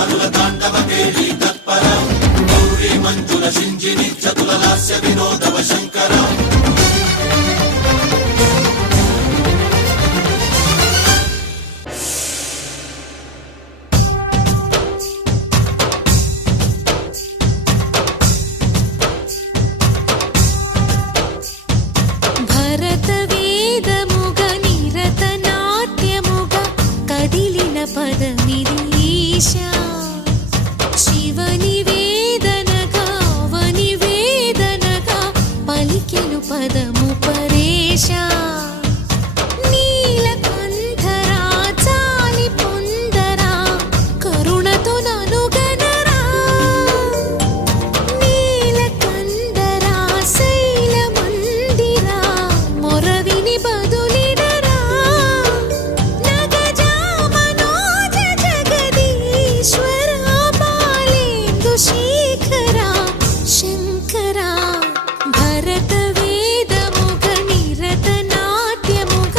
కరుల తాండవ కేళి తత్పర గౌరీ మంజుల సింజిని చతుల లాస్య వినోదవ శంకర శివని వేదనగా వని వేదనగా పలికెను పదము పరేశ నీలకంఠరా చాలి పొందరా కరుణతో ననుగనరా నీలకంఠరా శైల మందిరా మొరవిని బదులిడరా నగజా మనోజ జగదీశ్వర శేఖరా శంకరా భరత వేదముగ నిరత నాట్యముగ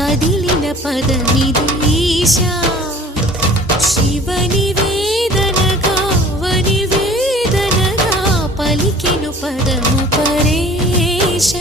కదిలిన పదమిదీశా శివని వేదనగా వని వేదనగా పలికెను పదము పరేశ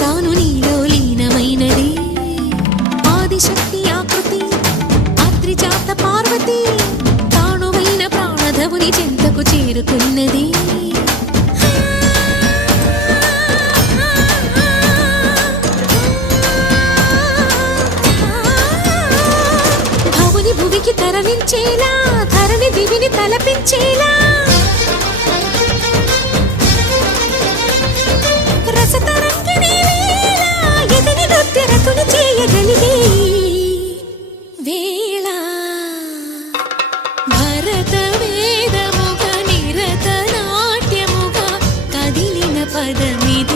తాను నీలో లీనమైనది ఆదిశక్తి ఆకృతి అత్రిజాత పార్వతి తానువైన ప్రాణధవుని చెంతకు చేరుకున్నది భవుని భువికి తరలించేలా ధరణి దివిని తలపించేలా రతులు చేయగలిగే వేళ భరత వేదముగ నిరత నాట్యముగ కదిలిన పదమిదీశా